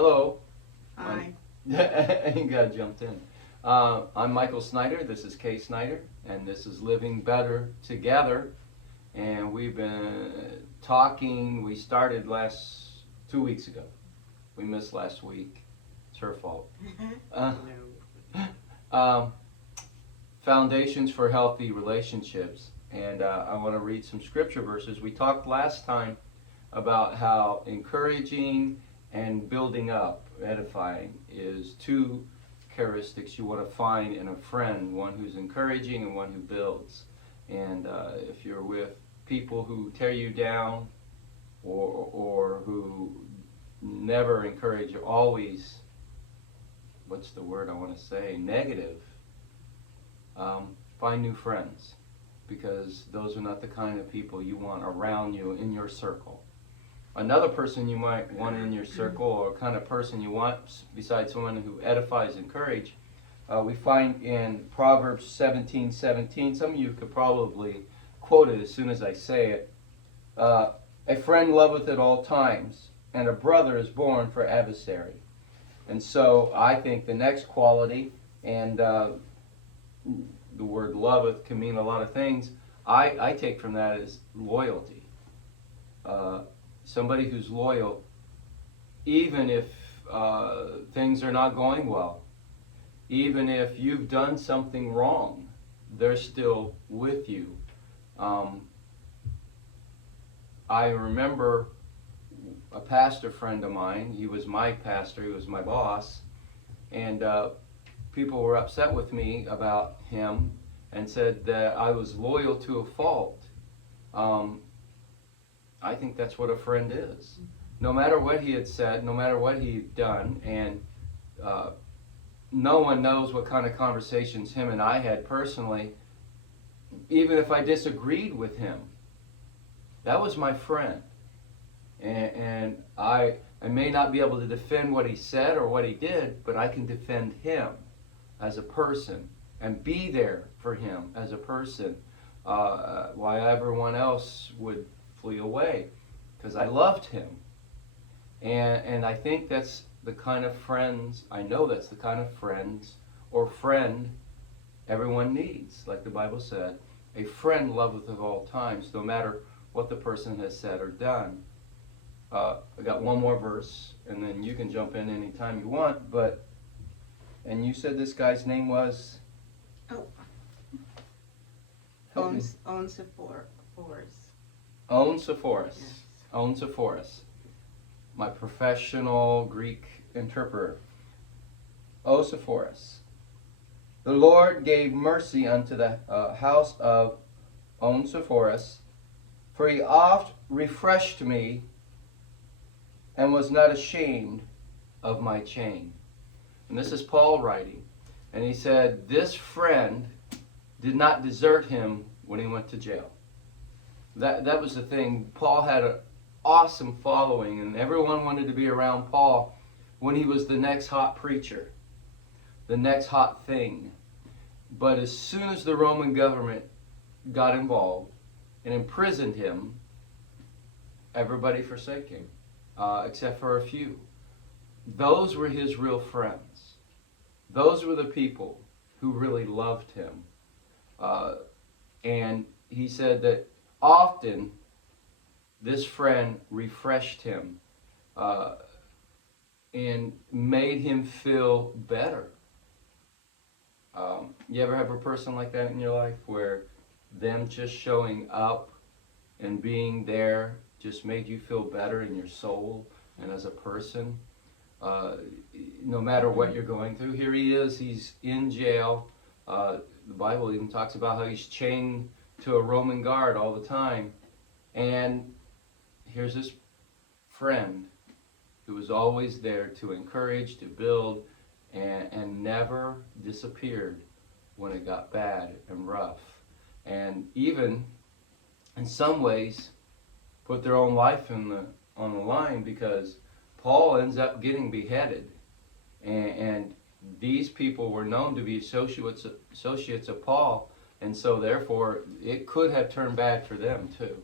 Hello. Hi. You got jumped in. I'm Michael Snyder. This is Kay Snyder, and this is Living Better Together. And we've been talking. We started last 2 weeks ago. We missed last week. It's her fault. Uh, um, Foundations for Healthy Relationships. And I want to read some scripture verses. We talked last time about how encouraging and building up, edifying, is two characteristics you want to find in a friend, one who's encouraging and one who builds. And if you're with people who tear you down or who never encourage you, always, what's the word I want to say, negative, find new friends, because those are not the kind of people you want around you in your circle. Another person you might want in your circle, or kind of person you want besides someone who edifies and encourages, we find in Proverbs 17:17. Some of you could probably quote it as soon as I say it. A friend loveth at all times, and a brother is born for adversary. And so I think the next quality, and the word loveth can mean a lot of things, I take from that is loyalty. Somebody who's loyal, even if things are not going well, even if you've done something wrong, they're still with you. I remember a pastor friend of mine. He was my pastor. He was my boss. And people were upset with me about him and said that I was loyal to a fault. I think that's what a friend is. No matter what he had said, no matter what he had done, and no one knows what kind of conversations him and I had personally, even if I disagreed with him, that was my friend. And I may not be able to defend what he said or what he did, but I can defend him as a person and be there for him as a person, while everyone else would flee away, because I loved him. And I think that's the kind of friends, I know that's the kind of friends or friend everyone needs. Like the Bible said, a friend loveth at all times, no matter what the person has said or done. I got one more verse, and then you can jump in anytime you want. And you said this guy's name was? Oh, Help me. Onesiphorus. Onesiphorus. Yes. Onesiphorus. My professional Greek interpreter. Onesiphorus. The Lord gave mercy unto the house of Onesiphorus, for he oft refreshed me and was not ashamed of my chain. And this is Paul writing. And he said, this friend did not desert him when he went to jail. That was the thing. Paul had an awesome following, and everyone wanted to be around Paul when he was the next hot preacher, the next hot thing. But as soon as the Roman government got involved and imprisoned him, everybody forsake him, except for a few. Those were his real friends. Those were the people who really loved him. And he said that often this friend refreshed him and made him feel better. You ever have a person like that in your life where them just showing up and being there just made you feel better in your soul and as a person? No matter what you're going through. Here he is, he's in jail. The Bible even talks about how he's chained to a Roman guard all the time. And here's this friend who was always there to encourage, to build, and never disappeared when it got bad and rough. And even, in some ways, put their own life on the line, because Paul ends up getting beheaded. And these people were known to be associates of Paul, and so therefore it could have turned bad for them too.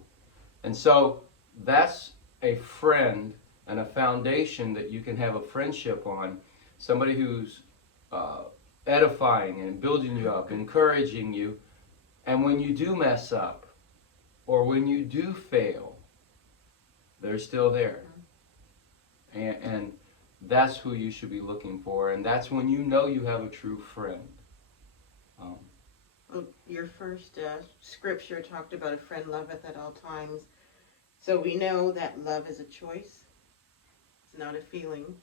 And so that's a friend and a foundation that you can have a friendship on, somebody who's edifying and building you up, encouraging you, and when you do mess up, or when you do fail, they're still there. And that's who you should be looking for, and that's when you know you have a true friend. Well, your first scripture talked about a friend loveth at all times. So we know that love is a choice. It's not a feeling.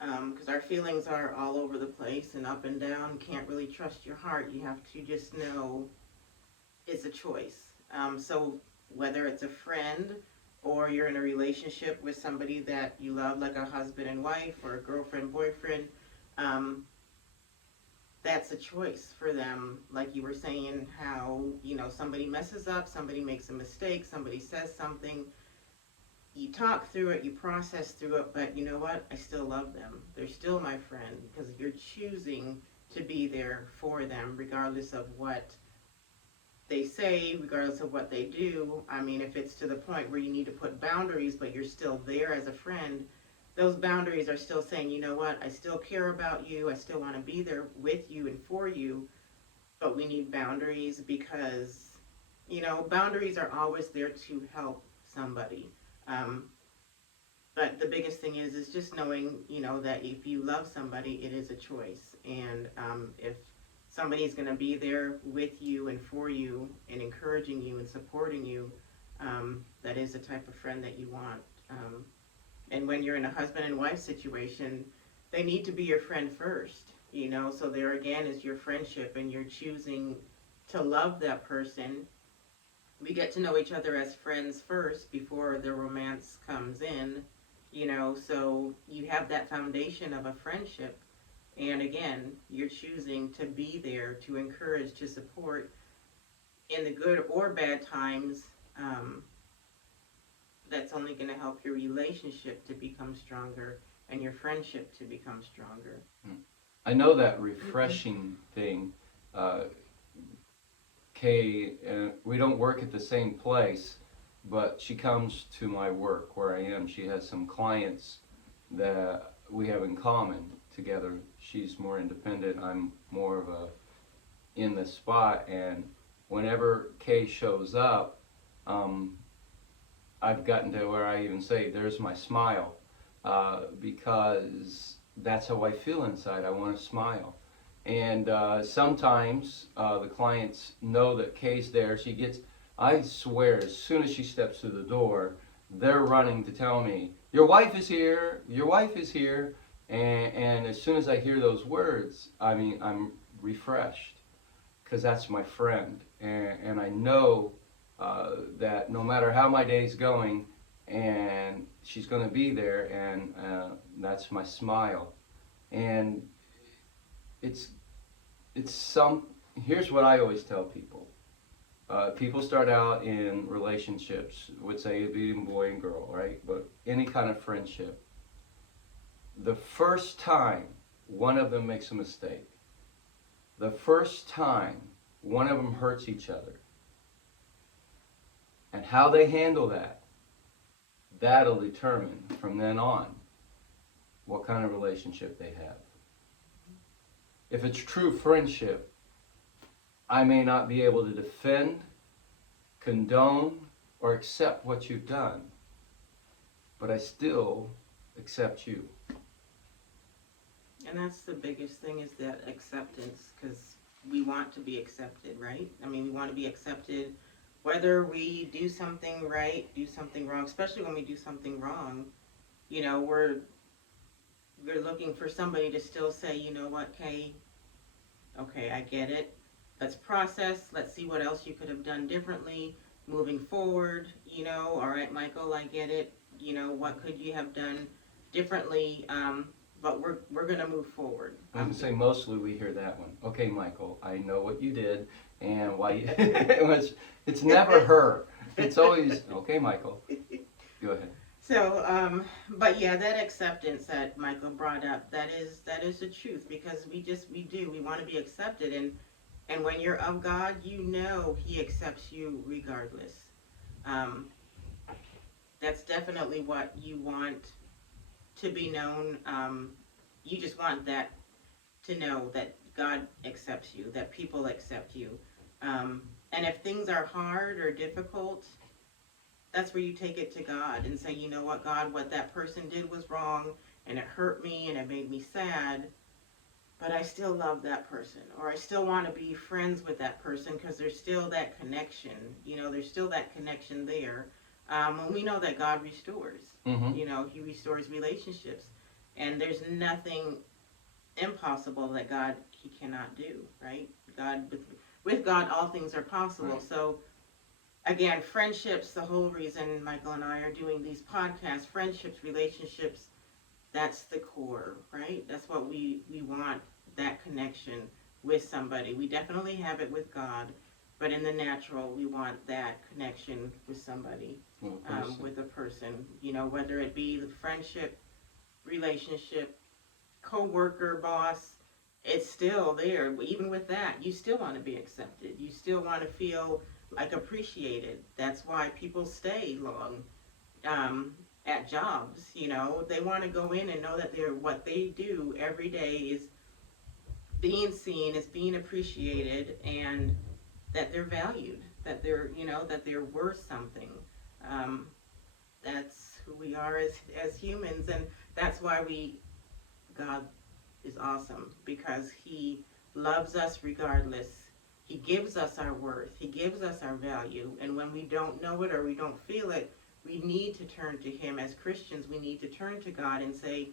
Because our feelings are all over the place and up and down. Can't really trust your heart. You have to just know it's a choice. So whether it's a friend or you're in a relationship with somebody that you love, like a husband and wife or a girlfriend, boyfriend, that's a choice for them. Like you were saying, how, somebody messes up, somebody makes a mistake, somebody says something. You talk through it, you process through it, but you know what? I still love them. They're still my friend because you're choosing to be there for them regardless of what they say, regardless of what they do. I mean, if it's to the point where you need to put boundaries, but you're still there as a friend, those boundaries are still saying, you know what, I still care about you, I still want to be there with you and for you, but we need boundaries because, boundaries are always there to help somebody. But the biggest thing is just knowing, that if you love somebody, it is a choice. And if somebody's going to be there with you and for you and encouraging you and supporting you, that is the type of friend that you want. And when you're in a husband and wife situation, they need to be your friend first, so there again is your friendship and you're choosing to love that person. We get to know each other as friends first before the romance comes in, so you have that foundation of a friendship. And again, you're choosing to be there to encourage, to support in the good or bad times. That's only going to help your relationship to become stronger and your friendship to become stronger. I know that refreshing thing. Kay, we don't work at the same place, but she comes to my work where I am. She has some clients that we have in common together. She's more independent. I'm more of a in the spot. And whenever Kay shows up, I've gotten to where I even say, "There's my smile," because that's how I feel inside. I want to smile. And sometimes the clients know that Kay's there. I swear, as soon as she steps through the door, they're running to tell me, "Your wife is here, your wife is here." And as soon as I hear those words, I'm refreshed because that's my friend. And I know that no matter how my day's going, and she's going to be there, and that's my smile. And here's what I always tell people. People start out in relationships, would say being boy and girl, right? But any kind of friendship. The first time one of them makes a mistake, the first time one of them hurts each other, and how they handle that'll determine from then on what kind of relationship they have. If it's true friendship, I may not be able to defend, condone, or accept what you've done, but I still accept you. And that's the biggest thing, is that acceptance, because we want to be accepted, right? We want to be accepted whether we do something right, do something wrong, especially when we do something wrong. We're looking for somebody to still say, "You know what, Kay, okay, I get it. Let's process. Let's see what else you could have done differently moving forward. All right, Michael, I get it. What could you have done differently? But we're going to move forward." I would say mostly we hear that one. "Okay, Michael, I know what you did and why you..." It's never her. It's always, "Okay, Michael, go ahead." So, but yeah, that acceptance that Michael brought up, that is the truth, because we want to be accepted, and when you're of God, He accepts you regardless. That's definitely what you want to be known. You just want that to know that God accepts you, that people accept you. And if things are hard or difficult, that's where you take it to God and say, you know what, God, what that person did was wrong, and it hurt me and it made me sad, but I still love that person, or I still want to be friends with that person because there's still that connection. There's still that connection there. And we know that God restores. Mm-hmm. He restores relationships, and there's nothing impossible that He cannot do, right? With God, all things are possible. Right. So, again, friendships, the whole reason Michael and I are doing these podcasts, friendships, relationships, that's the core, right? That's what we want, that connection with somebody. We definitely have it with God, but in the natural, we want that connection with somebody, with a person, whether it be the friendship, relationship, co-worker, boss, it's still there. Even with that, you still want to be accepted. You still want to feel like appreciated. That's why people stay long at jobs. They want to go in and know that what they do every day is being seen, is being appreciated, and that they're valued, that they're worth something. That's who we are as humans, and that's why God is awesome, because He loves us regardless. He gives us our worth. He gives us our value. And when we don't know it or we don't feel it, we need to turn to Him. As Christians, we need to turn to God and say,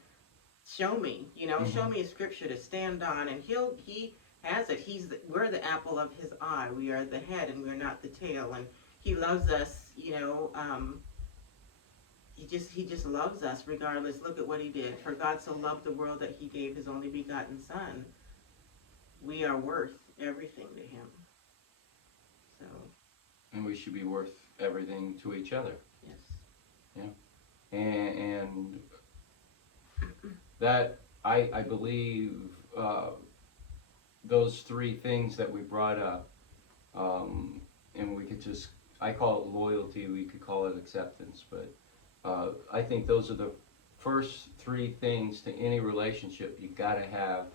show me, show me a scripture to stand on. And He has it. We're the apple of His eye. We are the head and we're not the tail. And He loves us, He just loves us regardless. Look at what He did. For God so loved the world that He gave His only begotten Son. We are worth everything to Him. So. And we should be worth everything to each other. Yes. Yeah. And that, I believe, those three things that we brought up, and we could just, I call it loyalty, we could call it acceptance, but I think those are the first three things to any relationship you gotta have,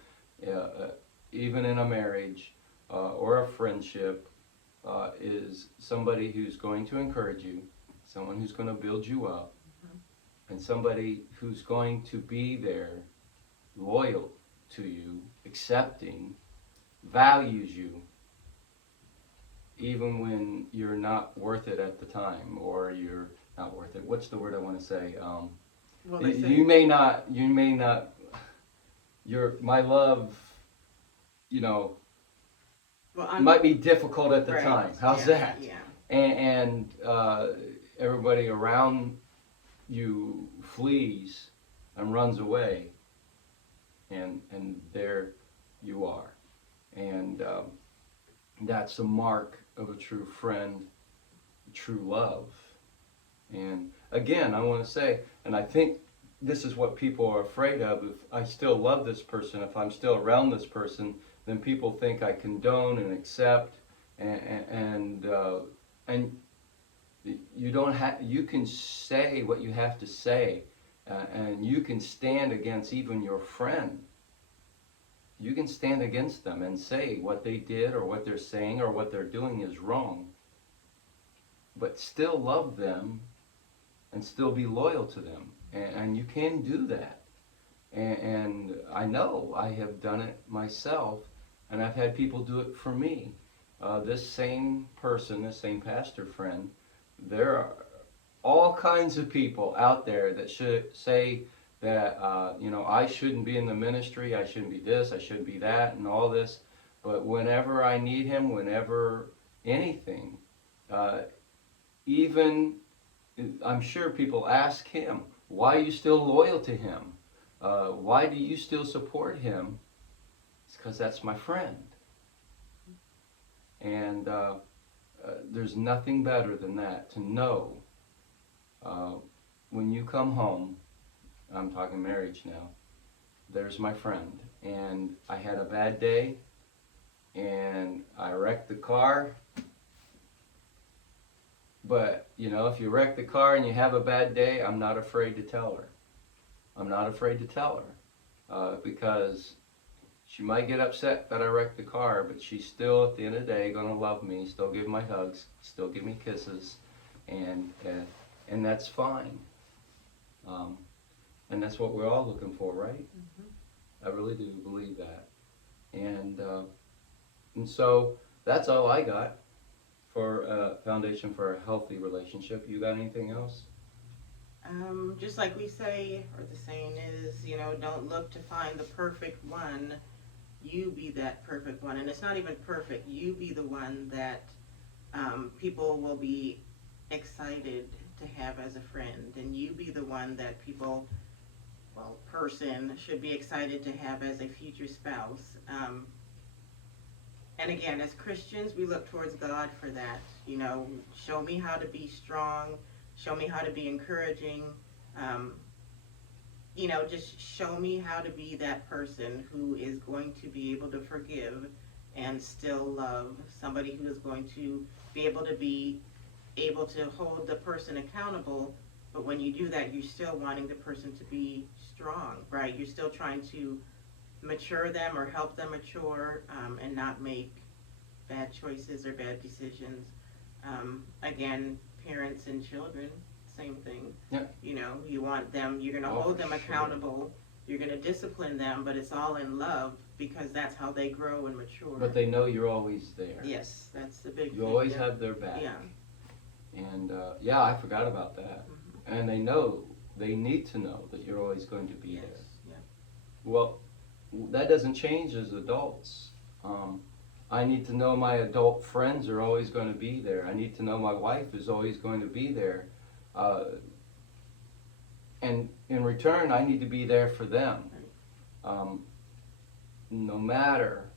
even in a marriage or a friendship, is somebody who's going to encourage you, someone who's going to build you up, and somebody who's going to be there, loyal to you, accepting, values you, even when you're not worth it at the time, or you're not worth it. What's the word I want to say? Well, you may not, my love, might be difficult at the right. time. How's that? Yeah. And everybody around you flees and runs away, and there you are. And that's the mark of a true friend, true love. And again, I want to say, and I think this is what people are afraid of. If I still love this person, if I'm still around this person, then people think I condone and accept, and you don't have. You can say what you have to say, and you can stand against even your friend. You can stand against them and say what they did or what they're saying or what they're doing is wrong, but still love them and still be loyal to them. And you can do that. And I know I have done it myself, and I've had people do it for me. This same person, this same pastor friend, there are all kinds of people out there that should say that, I shouldn't be in the ministry, I shouldn't be this, I shouldn't be that, and all this. But whenever I need him, whenever anything, even, I'm sure people ask him, why are you still loyal to him? Why do you still support him? It's because that's my friend. And there's nothing better than that, to know when you come home, I'm talking marriage now, there's my friend. And I had a bad day, and I wrecked the car. But, if you wreck the car and you have a bad day, I'm not afraid to tell her. I'm not afraid to tell her because she might get upset that I wrecked the car, but she's still, at the end of the day, going to love me, still give my hugs, still give me kisses, and that's fine. And that's what we're all looking for, right? I really do believe that. And so that's all I got for Foundation for a Healthy Relationship. You got anything else? Just like we say, or the saying is, don't look to find the perfect one. You be that perfect one. And it's not even perfect. You be the one that people will be excited to have as a friend. And you be the one that people, person should be excited to have as a future spouse. And again, as Christians, we look towards God for that. Show me how to be strong. Show me how to be encouraging. Just show me how to be that person who is going to be able to forgive and still love. Somebody who is going to be able to hold the person accountable. But when you do that, you're still wanting the person to be strong, right? You're still trying to mature them or help them mature and not make bad choices or bad decisions. Again, parents and children, same thing. Yeah. You want them, you're going to hold them accountable, you're going to discipline them, but it's all in love because that's how they grow and mature. But they know you're always there. Yes, that's the big thing. You always have their back. Yeah. And I forgot about that. And they need to know that you're always going to be Yes. there. Yeah. Well, that doesn't change as adults. I need to know my adult friends are always going to be there. I need to know my wife is always going to be there. And in return, I need to be there for them. No matter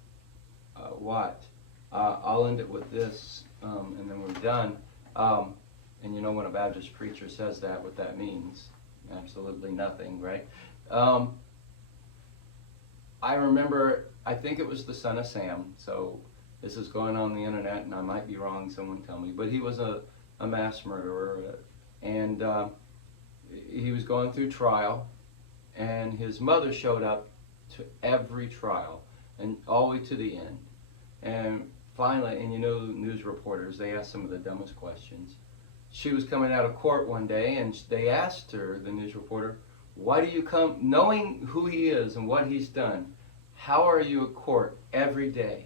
what. I'll end it with this, and then we're done. And when a Baptist preacher says that, what that means? Absolutely nothing, right? I remember, I think it was the son of Sam, so this is going on the internet, and I might be wrong, someone tell me, but he was a mass murderer, and he was going through trial, and his mother showed up to every trial, and all the way to the end. And finally, and news reporters, they ask some of the dumbest questions. She was coming out of court one day, and they asked her, the news reporter, why do you come, knowing who he is and what he's done, how are you at court every day?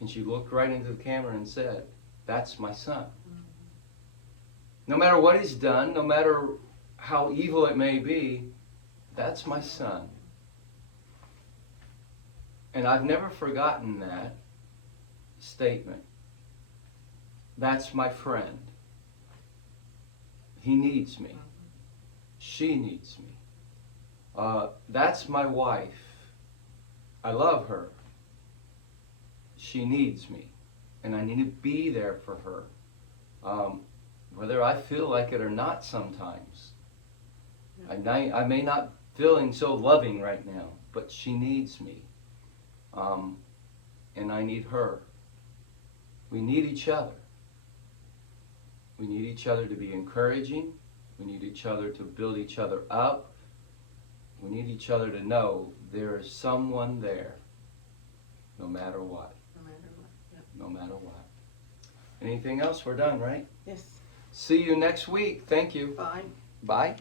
And she looked right into the camera and said, that's my son. No matter what he's done, no matter how evil it may be, that's my son. And I've never forgotten that statement. That's my friend. He needs me. She needs me. That's my wife. I love her. She needs me. And I need to be there for her. Whether I feel like it or not sometimes. I may not feeling so loving right now, but she needs me. And I need her. We need each other. We need each other to be encouraging. We need each other to build each other up. We need each other to know there is someone there, no matter what. No matter what. Yep. No matter what. Anything else? We're done, right? Yes. See you next week. Thank you. Bye. Bye.